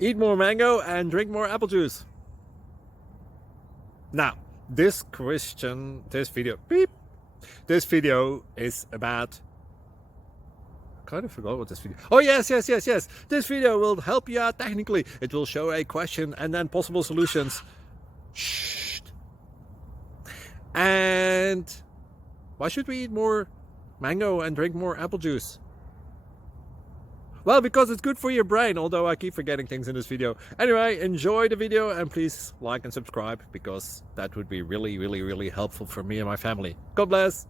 Eat more mango and drink more apple juice. Now, this video is about, I kind of forgot what this video. Oh, yes. This video will help you out technically. It will show a question and then possible solutions. Shh. And why should we eat more mango and drink more apple juice? Well, because it's good for your brain, although I keep forgetting things in this video. Anyway, enjoy the video and please like and subscribe, because that would be really helpful for me and my family. God bless!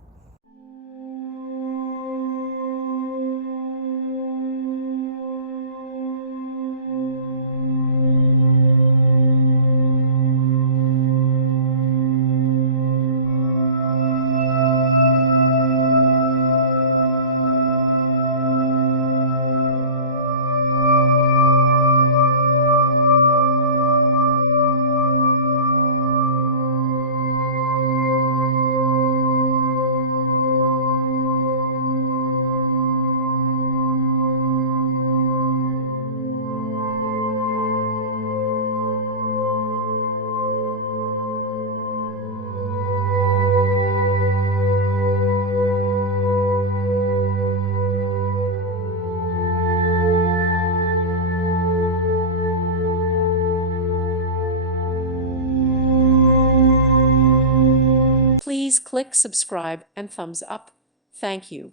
Please click subscribe and thumbs up. Thank you.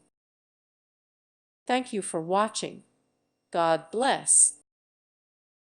Thank you for watching. God bless.